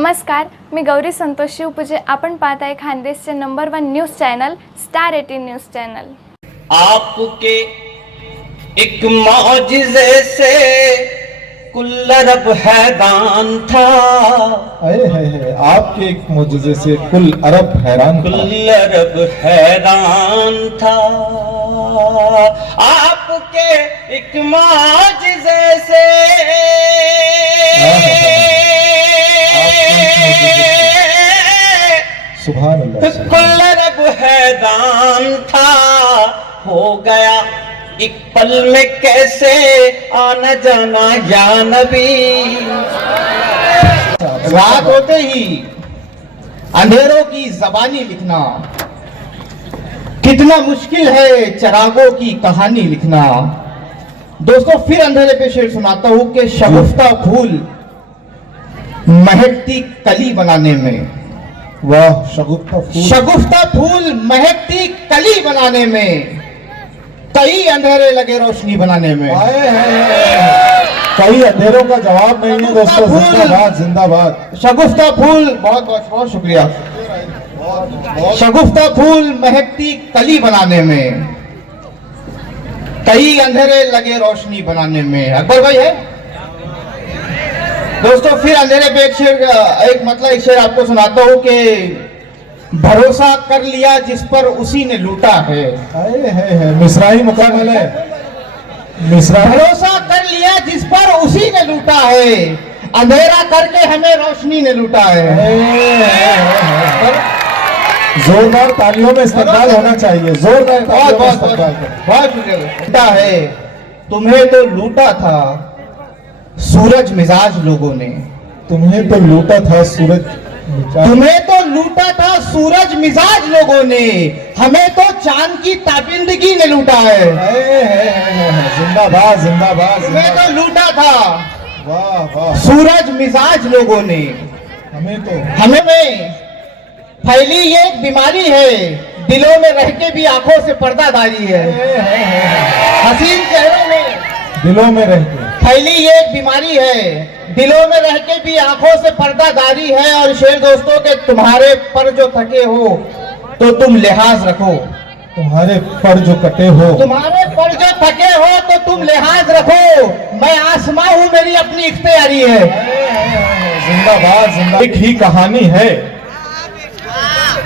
नमस्कार, मी गौरी संतोष शिवपूजे. आपण पाहत आहे खानदेशचे number 1 news channel star 18 news channel. आपके एक मौजिज़े से कुल अरब हैरान था. है आपके एक मुझे से कुल अरब हैरान था. कुल अरब हैरान था. आपके एक मौजिज़े से सुभान अल्लाह. कुल अरब हैरान था. हो गया एक पल में कैसे आना जाना या नबी. रात होते ही अंधेरों की जबानी लिखना, कितना मुश्किल है चरागों की कहानी लिखना. दोस्तों, फिर अंधेरे पे शेर सुनाता हूं कि शगुफ्ता फूल महकती कली बनाने में. वाह, शगुफ्ता फूल महकती कली बनाने में, कई अंधेरे लगे रोशनी बनाने में. कई अंधेरों का जवाब नहीं है दोस्तों. जिंदाबाद जिंदाबाद. शगुफ्ता फूल, बहुत बहुत बहुत शुक्रिया. शगुफ्ता फूल महकती कली बनाने में, कई अंधेरे लगे रोशनी बनाने में. अकबर भाई है दोस्तों. फिर अंधेरे पे एक शेर, एक शेर आपको सुनाता हूँ कि भरोसा कर लिया जिस पर उसी ने लूटा है. मिसराई मुकाबल है. भरोसा कर लिया जिस पर उसी ने लूटा है, अंधेरा करके हमें रोशनी ने लूटा है. जोरदार तालियों में इस्तेमाल होना चाहिए. जोरदार तालियों में इस्तेमाल. बहुत शुक्रिया है. तुम्हें तो लूटा था सूरज मिजाज लोगों ने. तुम्हें तो लूटा था सूरज. तुम्हें तो लूटा था सूरज मिजाज लोगों ने, हमें तो चांद की ताबिंदगी ने लूटा है. जिंदाबाद जिंदाबाद. तुम्हें तो लूटा था वाह वाह. सूरज मिजाज लोगों ने, हमें में फैली ये एक बीमारी है, दिलों में रह के भी आंखों से पर्दादारी है. हसीन चेहरों में दिलों में रह के फैली ये एक बीमारी है, दिलों में रह के भी आंखों से पर्दादारी है. और शेर दोस्तों के तुम्हारे पर जो थके हो तो तुम लिहाज रखो. तुम्हारे पर जो कटे हो, तुम्हारे पर जो थके हो तो तुम लिहाज रखो. मैं आसमां हूं, मेरी अपनी इख्तियारी है. जिंदाबाद जिंदाबाद. एक ही कहानी है,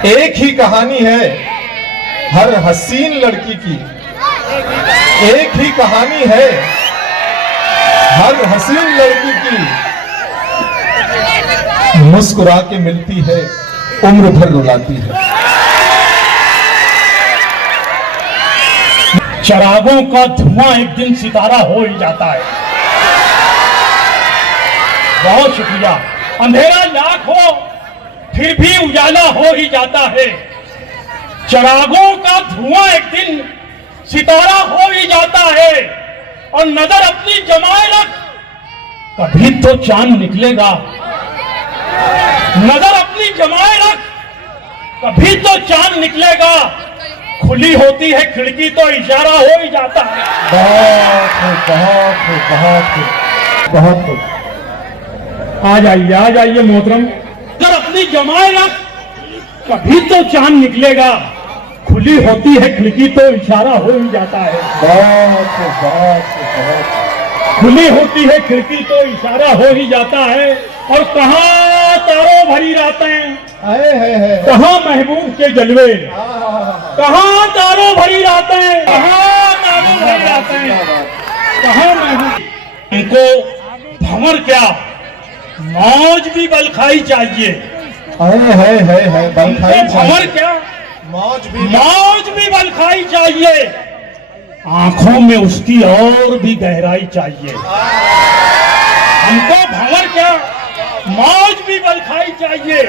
एक ही कहानी है हर हसीन लड़की की. एक ही कहानी है हर हसीन लड़की की. मुस्कुरा के मिलती है, उम्र भर रुलाती है. चरागों का धुआं एक दिन सितारा हो ही जाता है. बहुत शुक्रिया. अंधेरा लाख हो फिर भी उजाला हो ही जाता है. चरागों का धुआं एक दिन सितारा हो ही जाता है. और नजर अपनी जमाए रख, कभी तो चांद निकलेगा. नजर अपनी जमाए रख, कभी तो चांद निकलेगा. खुली होती है खिड़की तो इशारा हो ही जाता है. बहुत बहुत बहुत बहुत. आ जाइए मोहतरम. नजर अपनी जमाए रख, कभी तो चांद निकलेगा. खुली होती है खिड़की तो इशारा हो ही जाता है. बहुत बहुत बहुत. खुली होती है खिड़की तो इशारा हो ही जाता है. और कहाँ तारों भरी रातें, कहाँ महबूब के जलवे. कहाँ तारों भरी रातें, कहाँ तारों भरी रातें, कहाँ महबूब. इनको भंवर क्या, मौज भी बलखाई चाहिए. भंवर क्या, मौज भी बलखाई चाहिए. आंखों में उसकी और भी गहराई चाहिए. हमको भंवर क्या, मौज भी बलखाई चाहिए.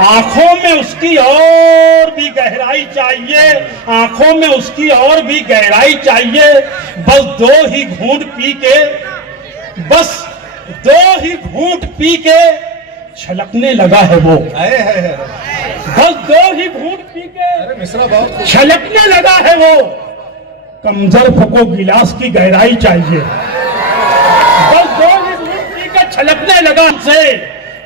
आंखों में उसकी और भी गहराई चाहिए. आंखों में उसकी और भी गहराई चाहिए. बस दो ही घूंट पी के, बस दो ही घूंट पी के छलकने लगा है वो. बस दो ही घूंट पी के छलकने लगा है वो. कमजोर को गिलास की गहराई चाहिए. बस दो ही घूंट पी के छलकने लगा से.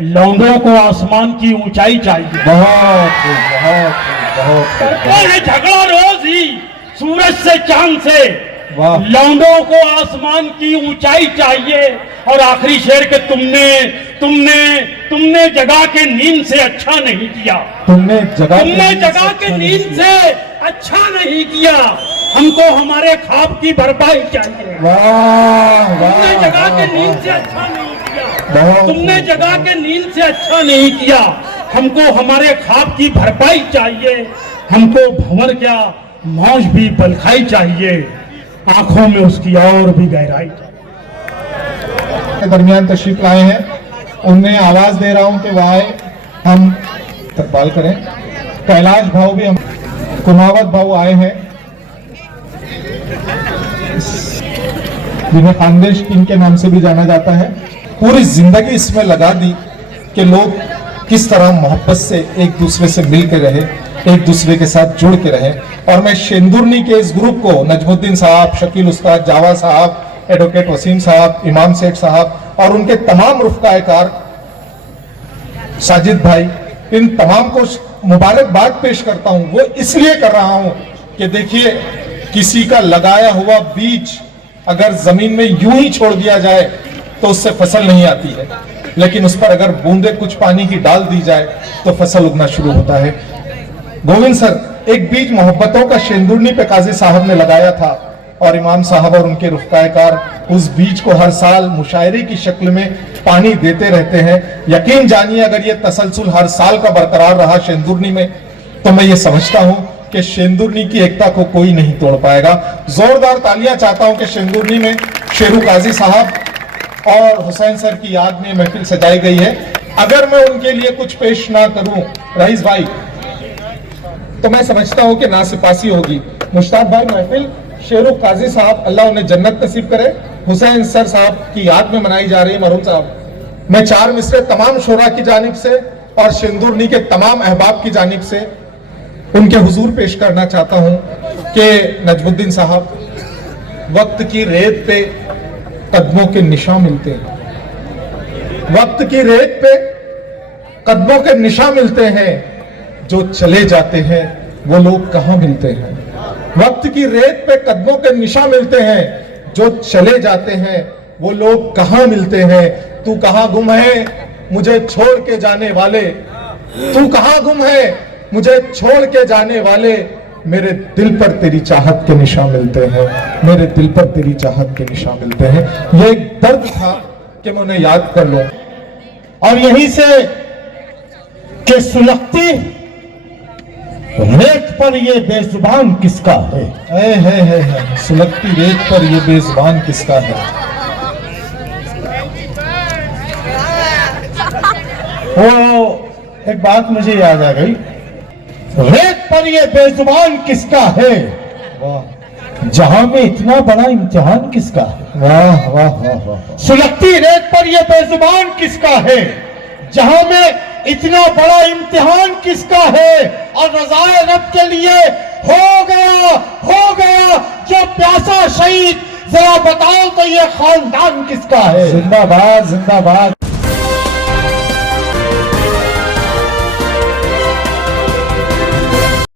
लौंडों को आसमान की ऊंचाई चाहिए। बहुत खूब, बहुत खूब, बहुत खूब। करते हैं झगड़ा रोज ही सूरज से चांद से, वाह। लौंडों को आसमान की ऊंचाई चाहिए। और आखिरी शेर के तुमने जगा के नींद से अच्छा नहीं किया, तुमने तुमने जगा के नींद से अच्छा नहीं किया, हमको हमारे ख्वाब की भरपाई चाहिए। वाह, तुमने वाह, जगा के वाह, नींद से वाह। अच्छा नहीं किया, बहुत तुमने खूब, जगा के नींद से अच्छा नहीं किया, हमको हमारे ख्वाब की भरपाई चाहिए। हमको भंवर क्या मौज भी बलखाई चाहिए, आंखों में उसकी और भी गहराई चाहिए। के दरमियान तशरीफ लाए हैं, उन्हें आवाज दे रहा हूं कि वह आए, हम इस्तकबाल करें। कैलाश भाऊ भी हम, कुमावत भाऊ आए हैं, जिन्हें खानदेश किंग के नाम से भी जाना जाता है। पूरी जिंदगी इसमें लगा दी कि लोग किस तरह मोहब्बत से एक दूसरे से मिल के रहे, एक दूसरे के साथ जुड़ के रहे। और मैं शेंदुर्नी के इस ग्रुप को नजमुद्दीन साहब, शकील उस्ताद, जावा साहब, एडवोकेट वसीम साहब, इमाम सेठ साहब और उनके तमाम रुफ़क़ाए-कार, साजिद भाई, इन तमाम को मुबारकबाद पेश करता हूं। वो इसलिए कर रहा हूं कि देखिए, किसी का लगाया हुआ बीज अगर जमीन में यूं ही छोड़ दिया जाए तो उससे फसल नहीं आती है, लेकिन उस पर अगर बूंदे कुछ पानी की डाल दी जाए तो फसल उगना शुरू होता है। गोविंद सर, एक बीज मोहब्बतों का शेंदुर्नी पे काजी साहब ने लगाया था और इमाम साहब और उनके रुफ़क़ाए-कार उस बीज को हर साल मुशायरे की शक्ल में पानी देते रहते हैं। यकीन जानिए, अगर ये तसलसल हर साल का बरकरार रहा शेंदुर्नी में, तो मैं ये समझता हूं कि शेंदुर्नी की एकता को कोई नहीं तोड़ पाएगा। जोरदार तालियां चाहता हूं कि शेंदुर्नी में शेरू काजी साहब और हुसैन सर की याद में महफिल सजाई गई है। अगर मैं उनके लिए कुछ पेश ना करूं रईस भाई, तो मैं समझता हूं कि नासिपासी होगी। मुश्ताक भाई, महफिल शेरू काजी साहब, अल्लाह उन्हें जन्नत नसीब करे, हुसैन सर साहब की याद में मनाई जा रही है, मरहूम साहब। मैं 4 मिसरे तमाम शोरा की जानिब से और शेंदुर्नी के तमाम अहबाब की जानिब से उनके हुजूर पेश करना चाहता हूं कि नजमुद्दीन साहब, वक्त की रेत पे कदमों के निशान मिलते हैं, वक्त की रेत पे कदमों के निशान मिलते हैं, जो चले जाते हैं वो लोग कहां मिलते हैं। वक्त की रेत पे कदमों के निशान मिलते हैं, जो चले जाते हैं वो लोग कहां मिलते हैं। तू कहां गुम है मुझे छोड़ के जाने वाले, तू कहां गुम है मुझे छोड़ के जाने वाले, मेरे दिल पर तेरी चाहत के निशान मिलते हैं, मेरे दिल पर तेरी चाहत के निशान मिलते हैं। ये एक दर्द था कि मैं उन्हें याद कर लूं। और यहीं से कि सुलगती रेत पर ये बेजुबान किसका है, है सुलगती रेत पर ये बेजुबान किसका है। वो एक बात मुझे याद आ गई, रेत पर ये बेजुबान किसका है, वाह जहां में इतना बड़ा इम्तिहान किसका है। वाह वाह वाह वाह। सुलगती रेत पर ये बेजुबान किसका है, जहां में इतना बड़ा इम्तिहान किसका है। और रज़ाए रब के लिए हो गया जो प्यासा शहीद, जरा बताओ तो ये खानदान किसका है। जिंदाबाद जिंदाबाद।